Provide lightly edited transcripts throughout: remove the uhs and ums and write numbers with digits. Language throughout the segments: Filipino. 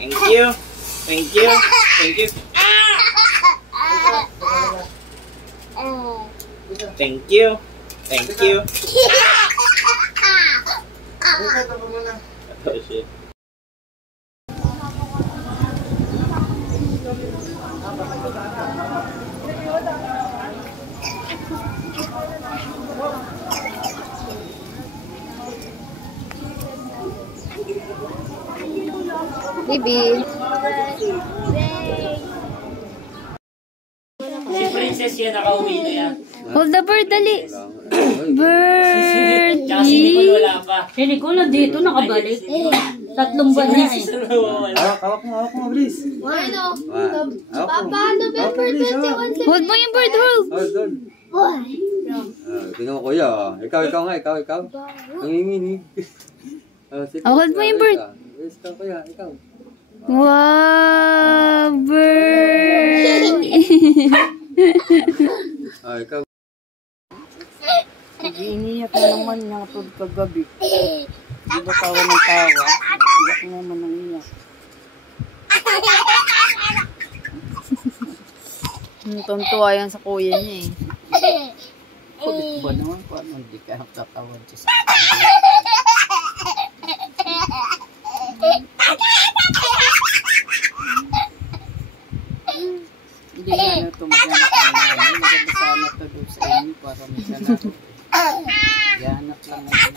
Thank you. Thank you. Thank you. Thank you. Thank you. Oh shit. Baby. Si Princess yan, nakauwi na yan. Hold the bird, dali. Bird. Tsaka si Nicole wala pa. Si Nicole dito, nakabalik. Tatlong buwan na eh. Hawak mo, bilis. Ano? Papa, November 21. Hold mo yung bird, hold. Hold. Tingnan mo kuya. Ikaw nga. Nanginginig. Hold mo yung bird. Yes, kuya, ikaw. Wow, bird. Ikaw. Iniiyak na naman niya kapag kagabi. Di ba tawa ng tawa? Iyak naman ang iyak. Tuntua yan sa kuya niya eh. Kulit ba naman? Paano hindi ka nagtatawad siya sa hindi nga na ito maghanap na namin. Maganda sana ito doon sa inyo para may kalaro. Hanap lang na yun.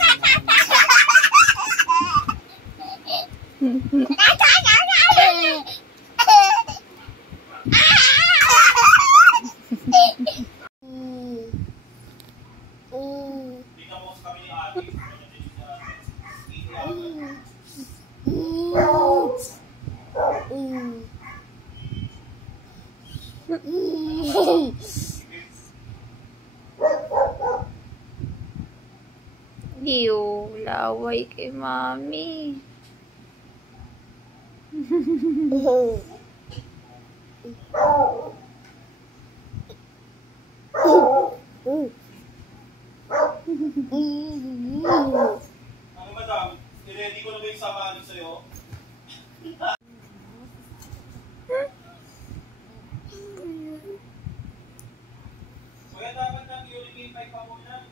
Iyo, laway kay mami. Ano madam? I-ready ko na ba yung samahan sa'yo? Kuya, dapat nang i-unify pa muna.